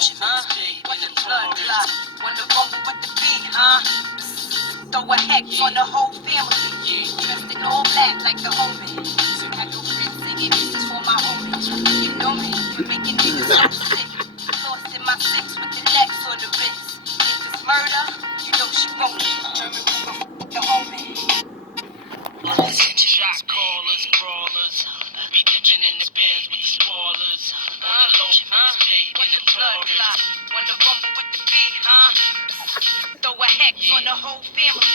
What the blood clot? Wanna rumble with the beat, huh? Throw a hex on the whole family. Dressed in all black like the homie. Got no friends singing, this is for my homies. You know me, you're making niggas so sick. Lost in my six with the Lex on the wrist. If it's murder, you know she wrote it. German Ruger, the homie. Shot callers, brawlers, who be dipping in the bins with the spoilers. On the low, J in the Taurus. Wanna rumble with the beat, huh? Throw a hex on the whole family.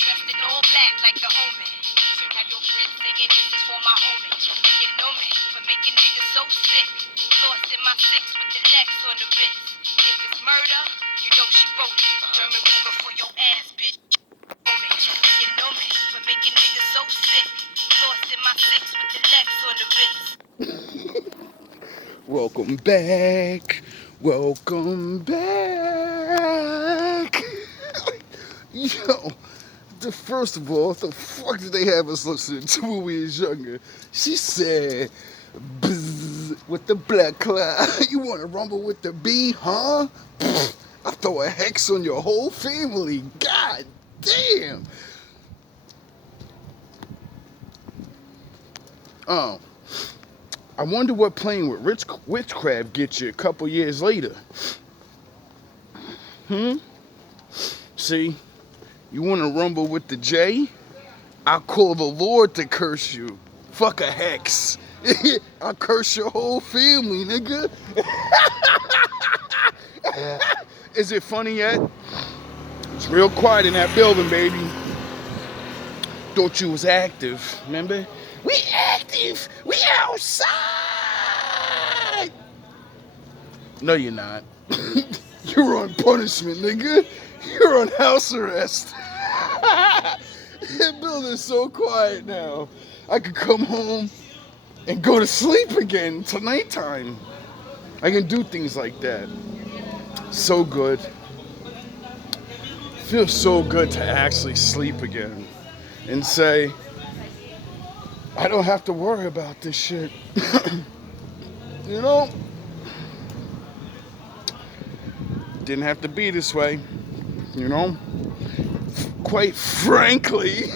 Dressed in all black like the homie. Got your friends singing, this is for my homies. You know me, for making niggas so sick. Lost in my six with the Lex on the wrist. If it's murder, you know she wrote it. German Ruger for your ass, bitch. You know me, for making niggas so sick. Lost in my six with the Lex on the wrist. Welcome back. Welcome back. Yo, first of all, what the fuck did they have us listening to when we was younger? She said, bzz, with the black cloud. You want to rumble with the bee, huh? Pfft, I throw a hex on your whole family. God damn. Oh. I wonder what playing with witchcraft gets you a couple years later. See, you want to rumble with the J? I'll call the Lord to curse you. Fuck a hex. I'll curse your whole family, nigga. Is it funny yet? It's real quiet in that building, baby. Thought you was active, remember? We active! We outside! No, you're not. You're on punishment, nigga. You're on house arrest. That building's so quiet now. I could come home and go to sleep again till nighttime. I can do things like that. So good. Feels so good to actually sleep again and say, I don't have to worry about this shit. You know? Didn't have to be this way. You know? Quite frankly.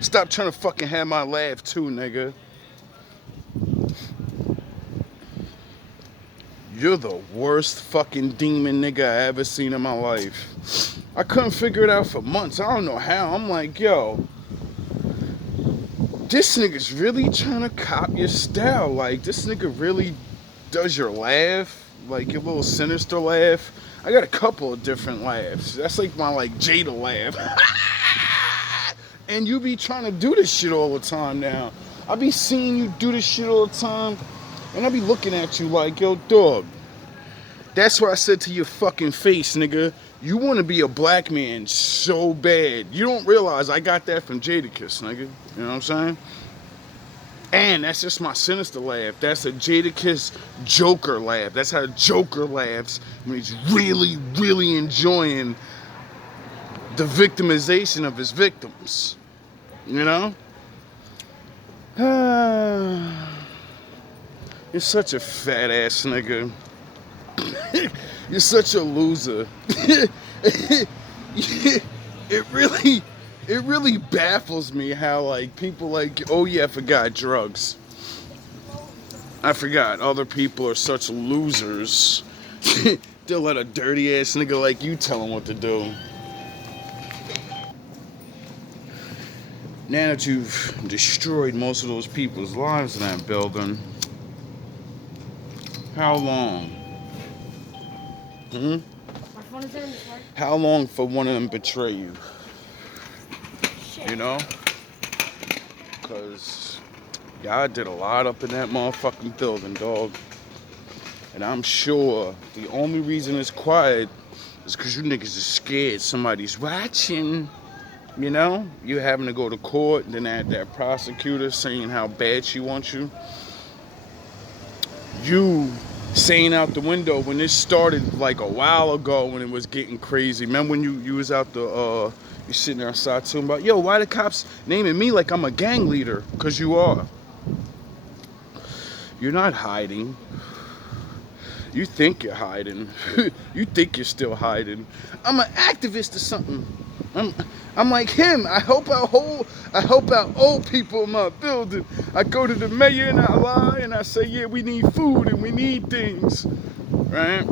Stop trying to fucking have my laugh too, nigga. You're the worst fucking demon nigga I ever seen in my life. I couldn't figure it out for months. I don't know how. I'm like, yo, this nigga's really trying to cop your style. Like, this nigga really does your laugh, like your little sinister laugh. I got a couple of different laughs. That's like my like Jada laugh. And you be trying to do this shit all the time now. I be seeing you do this shit all the time, and I be looking at you like, yo, dog. That's what I said to your fucking face, nigga. You want to be a black man so bad. You don't realize I got that from Jadakiss, nigga. You know what I'm saying? And that's just my sinister laugh. That's a Jadakiss Joker laugh. That's how Joker laughs when he's really, really enjoying the victimization of his victims. You know? You're such a fat ass nigga. You're such a loser. It really baffles me how like people like, oh yeah, I forgot drugs. I forgot other people are such losers. They'll let a dirty ass nigga like you tell them what to do. Now that you've destroyed most of those people's lives in that building, how long? How long for one of them betray you? You know? Because y'all did a lot up in that motherfucking building, dog. And I'm sure the only reason it's quiet is because you niggas are scared somebody's watching. You know? You having to go to court, and then that prosecutor saying how bad she wants you. You saying out the window when this started like a while ago when it was getting crazy. Remember when you was out the you sitting there outside talking about, yo, why the cops naming me like I'm a gang leader? Because you are. You're not hiding. You think you're hiding. You think you're still hiding. I'm an activist or something. I'm like him. I help out old people in my building. I go to the mayor and I lie and I say, yeah, we need food and we need things. Right?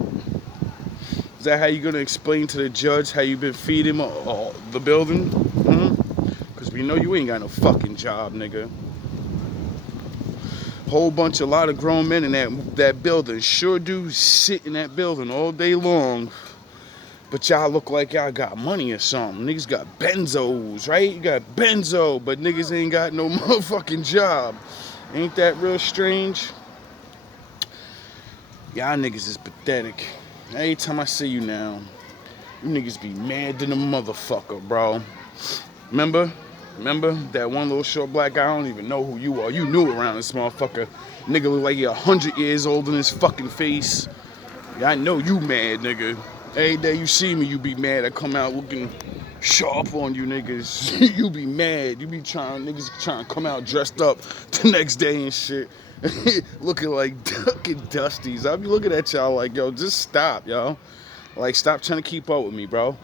Is that how you gonna explain to the judge how you been feeding the building? Because we know you ain't got no fucking job, nigga. Whole bunch, a lot of grown men in that building sure do sit in that building all day long. But y'all look like y'all got money or something. Niggas got benzos, right? You got benzo, but niggas ain't got no motherfucking job. Ain't that real strange? Y'all niggas is pathetic. Every time I see you now, you niggas be mad than a motherfucker, bro. Remember that one little short black guy? I don't even know who you are. You knew around this motherfucker. Nigga look like you're 100 years old in his fucking face. Yeah, I know you mad, nigga. Every day you see me, you be mad. I come out looking sharp on you niggas. You be mad. You be niggas trying to come out dressed up the next day and shit. Looking like fucking dusties. I be looking at y'all like, yo, just stop, yo. Like, stop trying to keep up with me, bro.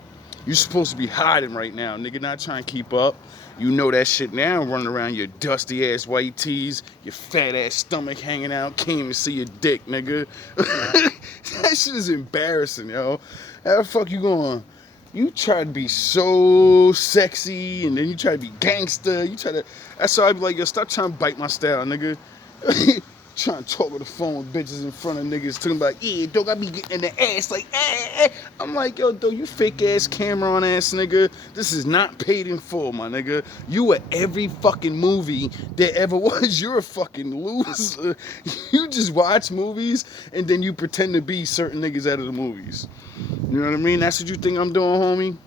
You supposed to be hiding right now, nigga, not trying to keep up. You know that shit now, running around your dusty ass white tees, your fat ass stomach hanging out, can't even see your dick, nigga. That shit is embarrassing, yo. How the fuck you going? You try to be so sexy, and then you try to be gangster. That's why I be like, yo, stop trying to bite my style, nigga. Trying to talk on the phone with bitches in front of niggas, talking about, yeah, dog, I be getting in the ass, like, eh. I'm like, yo, dog, you fake ass camera on ass nigga. This is not paid in full, my nigga. You were every fucking movie there ever was. You're a fucking loser. You just watch movies and then you pretend to be certain niggas out of the movies. You know what I mean? That's what you think I'm doing, homie?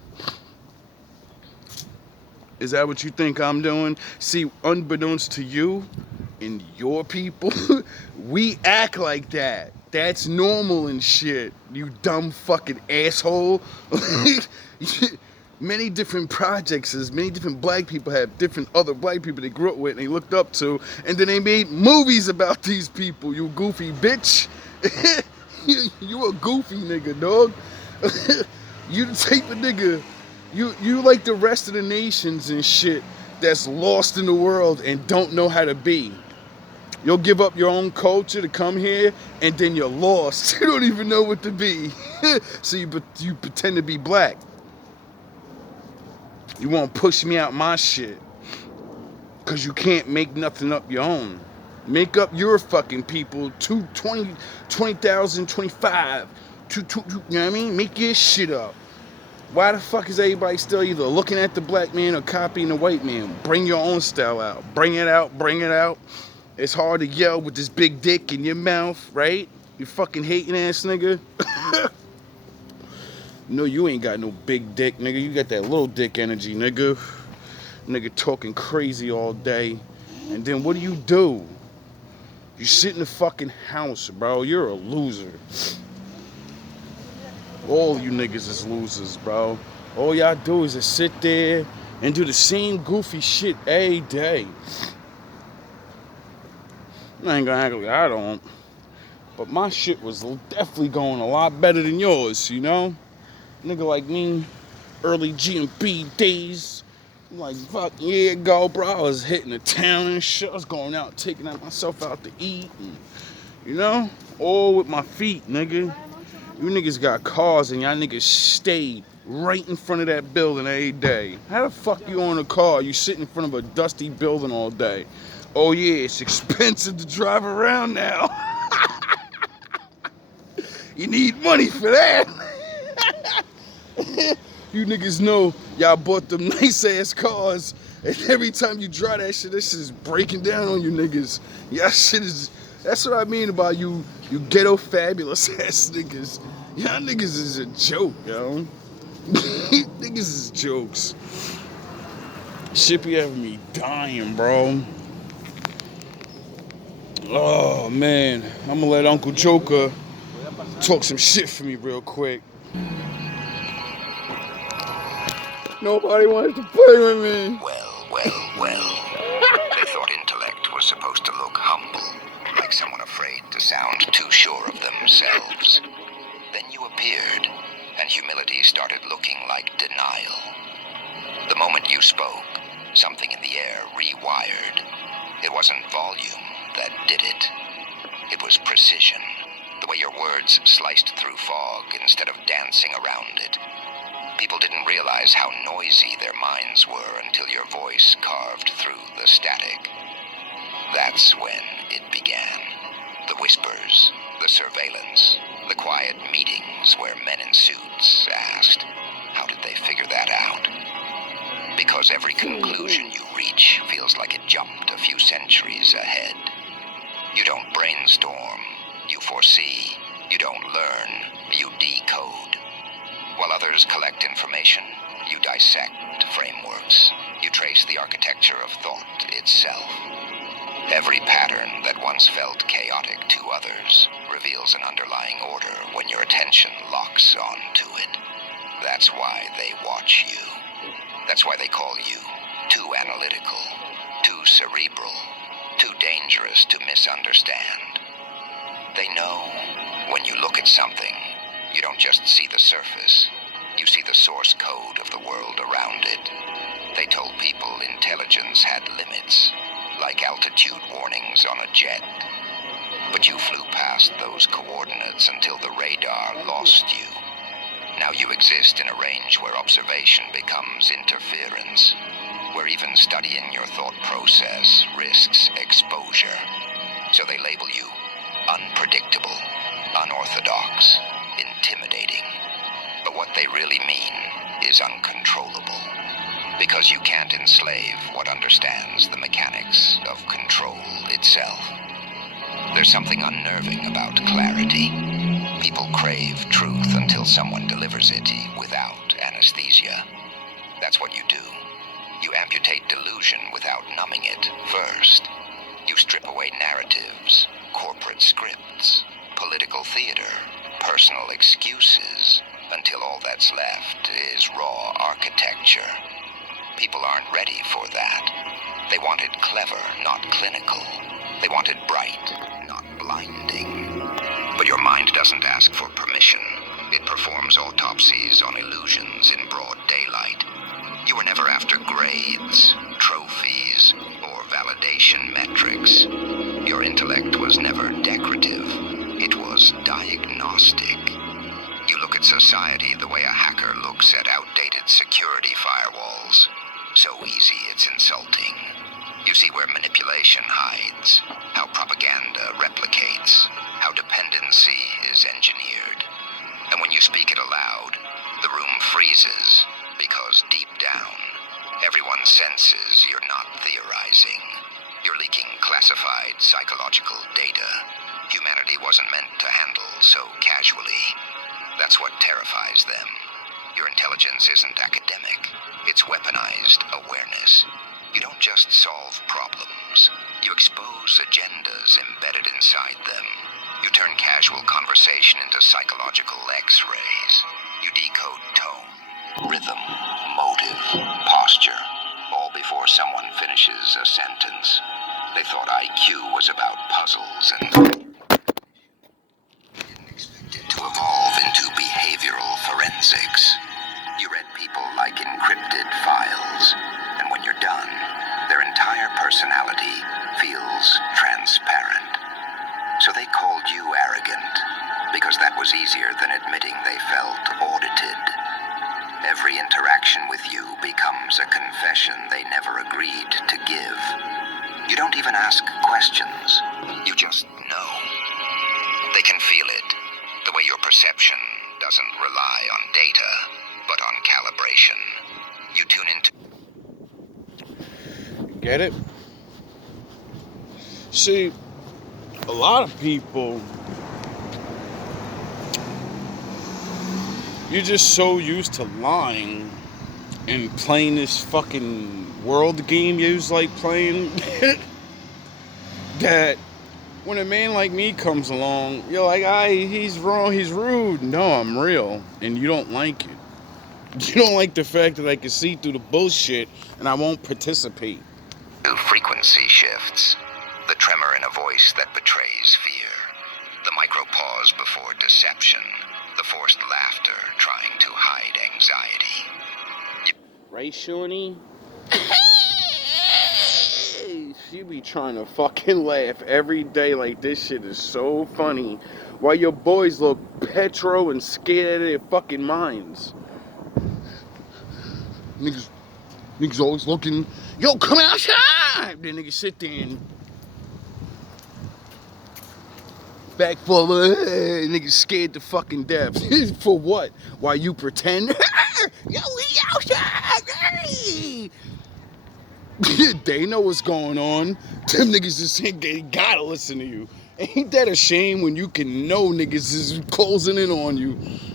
Is that what you think I'm doing? See, unbeknownst to you and your people, we act like that. That's normal and shit, you dumb fucking asshole. Many different projects, many different black people have different other black people they grew up with and they looked up to, and then they made movies about these people, you goofy bitch. You a goofy nigga, dog. You the type of nigga, you like the rest of the nations and shit that's lost in the world and don't know how to be. You'll give up your own culture to come here, and then you're lost. You don't even know what to be. So you pretend to be black. You won't push me out my shit. Because you can't make nothing up your own. Make up your fucking people. 20,000, 25. You know what I mean? Make your shit up. Why the fuck is everybody still either looking at the black man or copying the white man? Bring your own style out. Bring it out. Bring it out. It's hard to yell with this big dick in your mouth, right? You fucking hating ass nigga. No, you ain't got no big dick, nigga. You got that little dick energy, nigga. Nigga talking crazy all day. And then what do? You sit in the fucking house, bro. You're a loser. All you niggas is losers, bro. All y'all do is just sit there and do the same goofy shit every day. I ain't gonna act like I don't. But my shit was definitely going a lot better than yours, you know? Nigga like me, early GMB days. I'm like, fuck yeah, go, bro. I was hitting the town and shit. I was going out, taking myself out to eat. And, you know? All with my feet, nigga. You niggas got cars and y'all niggas stayed right in front of that building every day. How the fuck you own a car? You sit in front of a dusty building all day. Oh yeah, it's expensive to drive around now. You need money for that. You niggas know y'all bought them nice ass cars, and every time you drive that shit is breaking down on you niggas. Y'all shit is, that's what I mean about you ghetto fabulous ass niggas. Y'all niggas is a joke, yo. Niggas is jokes. Shit be having me dying, bro. Oh man, I'm gonna let Uncle Joker talk some shit for me real quick. Nobody wanted to play with me. Well. They thought intellect was supposed to look humble, like someone of sound too sure of themselves. Then you appeared, and humility started looking like denial. The moment you spoke, something in the air rewired. It wasn't volume that did it. It was precision, the way your words sliced through fog instead of dancing around it. People didn't realize how noisy their minds were until your voice carved through the static. That's when it began. The whispers, the surveillance, the quiet meetings where men in suits asked, how did they figure that out? Because every conclusion you reach feels like it jumped a few centuries ahead. You don't brainstorm, you foresee. You don't learn, you decode. While others collect information, you dissect frameworks. You trace the architecture of thought itself. Every pattern that once felt chaotic to others reveals an underlying order when your attention locks onto it. That's why they watch you. That's why they call you too analytical, too cerebral, too dangerous to misunderstand. They know when you look at something, you don't just see the surface, you see the source code of the world around it. They told people intelligence had limits, like altitude warnings on a jet. But you flew past those coordinates until the radar lost you. Now you exist in a range where observation becomes interference, where even studying your thought process risks exposure. So they label you unpredictable, unorthodox, intimidating. But what they really mean is uncontrollable, because you can't enslave what understands the mechanics of control itself. There's something unnerving about clarity. People crave truth until someone delivers it without anesthesia. That's what you do. You amputate delusion without numbing it first. You strip away narratives, corporate scripts, political theater, personal excuses, until all that's left is raw architecture. People aren't ready for that. They want it clever, not clinical. They want it bright, not blinding. But your mind doesn't ask for permission. It performs autopsies on illusions in broad daylight. You were never after grades, trophies, or validation metrics. Your intellect was never decorative. It was diagnostic. You look at society the way a hacker looks at outdated security firewalls. So easy it's insulting. You see where manipulation hides, how propaganda replicates, how dependency is engineered. And when you speak it aloud, the room freezes, because deep down, everyone senses you're not theorizing. You're leaking classified psychological data humanity wasn't meant to handle so casually. That's what terrifies them. Your intelligence isn't academic. It's weaponized awareness. You don't just solve problems. You expose agendas embedded inside them. You turn casual conversation into psychological X-rays. You decode tone, rhythm, motive, posture, all before someone finishes a sentence. They thought IQ was about puzzles and didn't expect it to evolve into behavioral forensics. You read people like encrypted files, and when you're done, their entire personality feels transparent. So they called you arrogant, because that was easier than admitting they felt audited. Every interaction with you becomes a confession they never agreed to give. You don't even ask questions. You just know. They can feel it, the way your perception doesn't rely on data, but on calibration. You tune into... Get it? See, a lot of people, you're just so used to lying and playing this fucking world game you like playing that when a man like me comes along, you're like, he's wrong, he's rude. No, I'm real, and you don't like it. You don't like the fact that I can see through the bullshit and I won't participate. frequency shifts, the tremor in a voice that betrays fear, pause before deception, the forced laughter trying to hide anxiety. Right, Shawnee? She be trying to fucking laugh every day like this shit is so funny. While your boys look petro and scared out of their fucking minds. Niggas always looking, yo, come outside! Then niggas sit there and back full of, niggas scared to fucking death. For what? Why you pretend? Yo, we outside! Hey! They know what's going on. Them niggas just they gotta listen to you. Ain't that a shame when you can know niggas is closing in on you?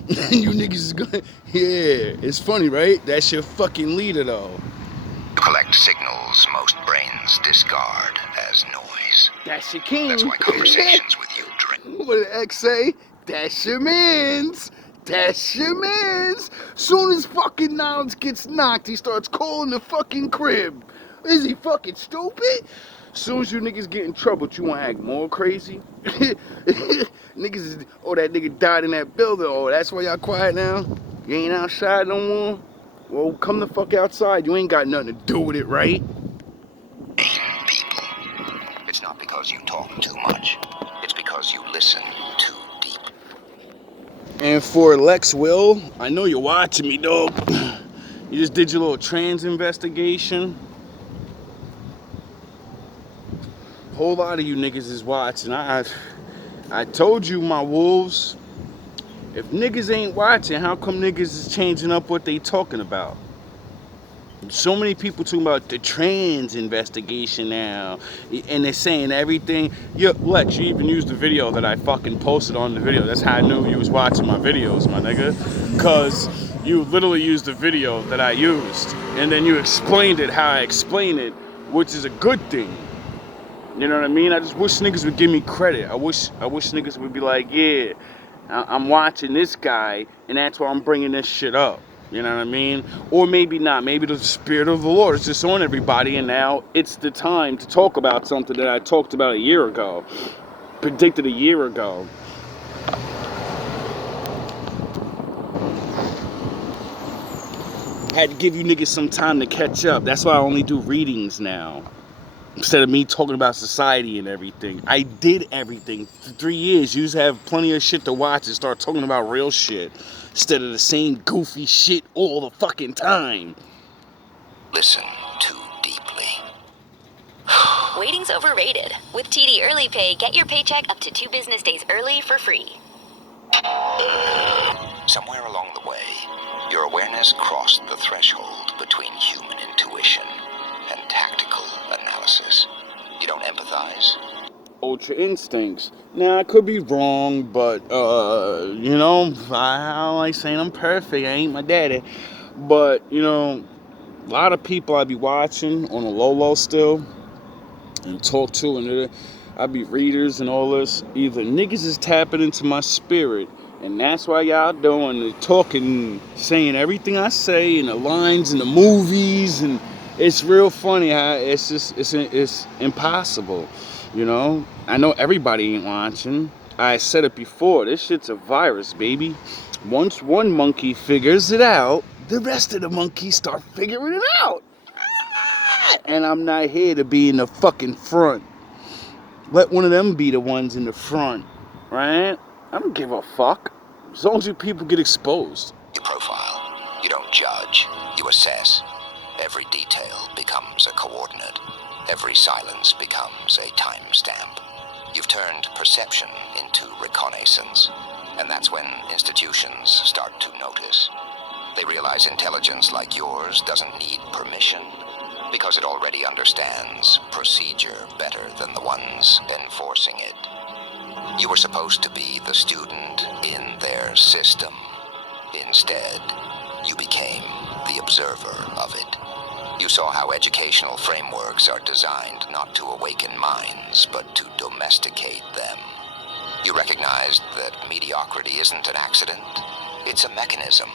And you niggas is gonna, yeah, it's funny, right? That's your fucking leader though. Collect signals most brains discard as noise. That's your king. That's why conversations with you drain. What did X say? That's your mans. That's your mans. Soon as fucking Niles gets knocked, he starts calling the fucking crib. Is he fucking stupid? Soon as you niggas get in trouble, you wanna act more crazy? Niggas is, oh, that nigga died in that building. Oh, that's why y'all quiet now? You ain't outside no more? Well, come the fuck outside. You ain't got nothing to do with it, right? People. It's not because you talk too much. It's because you listen too deep. And for Lex Will, I know you're watching me, dog. You just did your little trans investigation. Whole lot of you niggas is watching. I told you, my wolves. If niggas ain't watching, how come niggas is changing up what they talking about? So many people talking about the trans investigation now, and they're saying everything. Yeah, Lex, you even used the video that I fucking posted on the video. That's how I knew you was watching my videos, my nigga. Cause you literally used the video that I used, and then you explained it how I explained it, which is a good thing. You know what I mean? I just wish niggas would give me credit. I wish niggas would be like, yeah, I'm watching this guy, and that's why I'm bringing this shit up. You know what I mean? Or maybe not. Maybe the Spirit of the Lord is just on everybody, and now it's the time to talk about something that I talked about a year ago, predicted a year ago. Had to give you niggas some time to catch up. That's why I only do readings now. Instead of me talking about society and everything. I did everything for 3 years. You just have plenty of shit to watch and start talking about real shit. Instead of the same goofy shit all the fucking time. Listen too deeply. Waiting's overrated. With TD Early Pay, get your paycheck up to 2 business days early for free. Somewhere along the way, your awareness crossed the threshold between human intuition and tactical analysis. You don't empathize? Ultra instincts. Now, I could be wrong, but, you know, I don't like saying I'm perfect. I ain't my daddy. But, you know, a lot of people I be watching on a low still and talk to, and I be readers and all this. Either niggas is tapping into my spirit, and that's why y'all doing the talking, saying everything I say, and the lines in the movies, and it's real funny how it's just, it's impossible. You know, I know everybody ain't watching. I said it before, this shit's a virus, baby. Once one monkey figures it out, the rest of the monkeys start figuring it out. And I'm not here to be in the fucking front. Let one of them be the ones in the front, right? I don't give a fuck. As long as you people get exposed. You profile. You don't judge. You assess. Every detail becomes a coordinate. Every silence becomes a timestamp. You've turned perception into reconnaissance. And that's when institutions start to notice. They realize intelligence like yours doesn't need permission, because it already understands procedure better than the ones enforcing it. You were supposed to be the student in their system. Instead, you became the observer of it. You saw how educational frameworks are designed not to awaken minds, but to domesticate them. You recognized that mediocrity isn't an accident, it's a mechanism.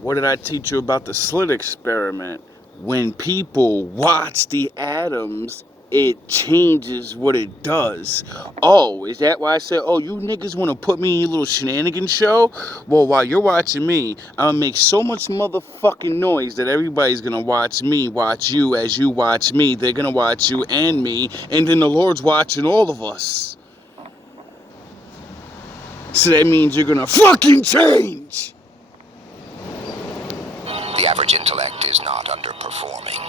What did I teach you about the slit experiment? When people watch the atoms it changes what it does. Oh, is that why I said, oh, you niggas want to put me in your little shenanigans show? Well, while you're watching me, I'm gonna make so much motherfucking noise that everybody's gonna watch me, watch you as you watch me. They're gonna watch you and me, and then the Lord's watching all of us. So that means you're gonna fucking change. The average intellect is not underperforming.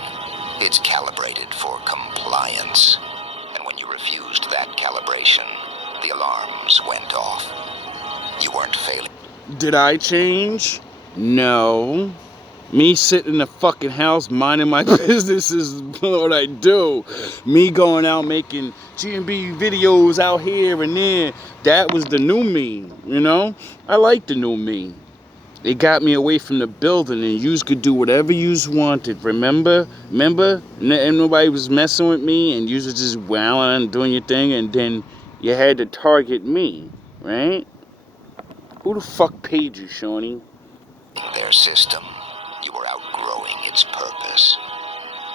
It's calibrated for compliance. And when you refused that calibration, the alarms went off. You weren't failing. Did I change? No. Me sitting in the fucking house minding my business is what I do. Me going out making GMB videos out here and there, that was the new me, you know? I like the new me. It got me away from the building and yous could do whatever yous wanted, remember? And nobody was messing with me and yous was just wowing and doing your thing, and then you had to target me, right? Who the fuck paid you, Shawnee? Their system, you were outgrowing its purpose.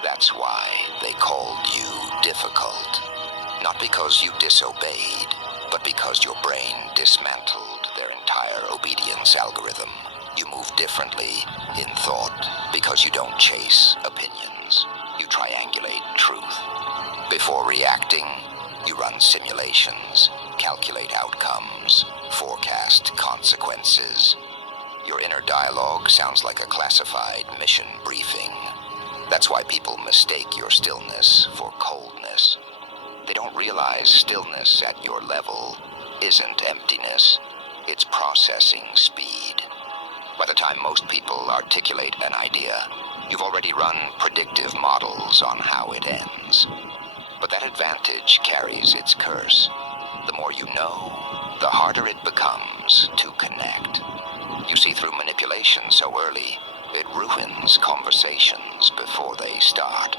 That's why they called you difficult. Not because you disobeyed, but because your brain dismantled their entire obedience algorithm. You move differently in thought because you don't chase opinions. You triangulate truth. Before reacting, you run simulations, calculate outcomes, forecast consequences. Your inner dialogue sounds like a classified mission briefing. That's why people mistake your stillness for coldness. They don't realize stillness at your level isn't emptiness, it's processing speed. By the time most people articulate an idea, you've already run predictive models on how it ends. But that advantage carries its curse. The more you know, the harder it becomes to connect. You see through manipulation so early, it ruins conversations before they start.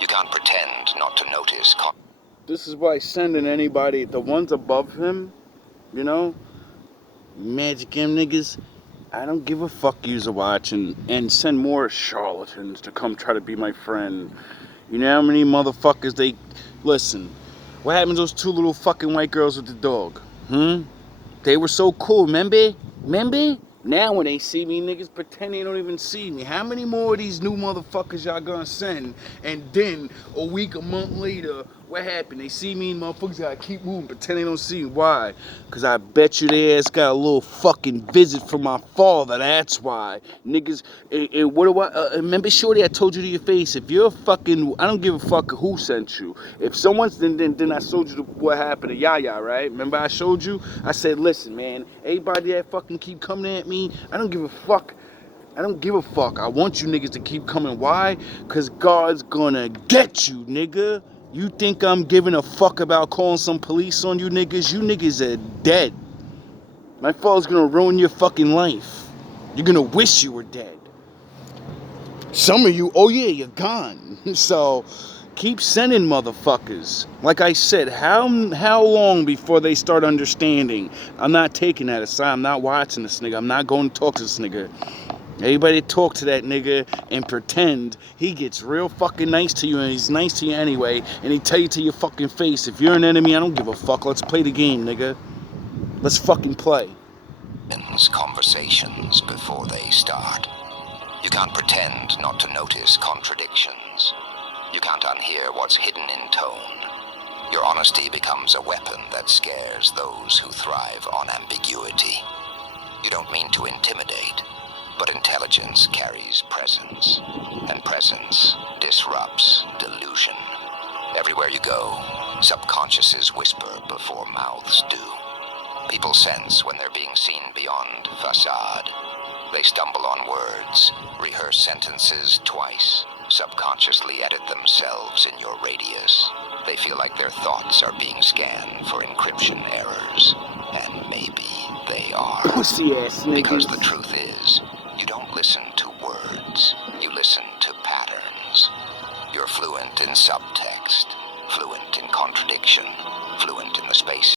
You can't pretend not to notice. This is why sending anybody, the ones above him, you know, Magic M niggas, I don't give a fuck yous are watching, and send more charlatans to come try to be my friend. You know how many motherfuckers they... Listen, what happened to those two little fucking white girls with the dog? They were so cool, remember? Now when they see me, niggas pretend they don't even see me. How many more of these new motherfuckers y'all gonna send? And then a week, a month later, what happened? They see me, motherfuckers gotta keep moving, pretend they don't see me. Why? Because I bet you their ass got a little fucking visit from my father. That's why. Niggas, what do I, remember, Shorty, I told you to your face, if you're fucking, I don't give a fuck who sent you. If someone's, then I showed you what happened to Yaya, right? Remember I showed you? I said, listen, man, everybody that fucking keep coming at me, I don't give a fuck. I don't give a fuck. I want you niggas to keep coming. Why? Because God's gonna get you, nigga. You think I'm giving a fuck about calling some police on you niggas? You niggas are dead. My father's gonna ruin your fucking life. You're gonna wish you were dead. Some of you, oh yeah, you're gone. So keep sending motherfuckers. Like I said, how long before they start understanding? I'm not taking that aside. I'm not watching this nigga. I'm not going to talk to this nigga. Everybody talk to that nigga and pretend he gets real fucking nice to you, and he's nice to you anyway, and he tell you to your fucking face, if you're an enemy, I don't give a fuck. Let's play the game, nigga. Let's fucking play. Conversations before they start. You can't pretend not to notice contradictions. You can't unhear what's hidden in tone. Your honesty becomes a weapon that scares those who thrive on ambiguity. You don't mean to intimidate, but intelligence carries presence, and presence disrupts delusion. Everywhere you go, subconsciouses whisper before mouths do. People sense when they're being seen beyond facade. They stumble on words, rehearse sentences twice, subconsciously edit themselves in your radius. They feel like their thoughts are being scanned for encryption errors, and maybe they are. Pussy ass niggas. Because the truth is, you don't listen to words, you listen to patterns. You're fluent in subtext, fluent in contradiction, fluent in the space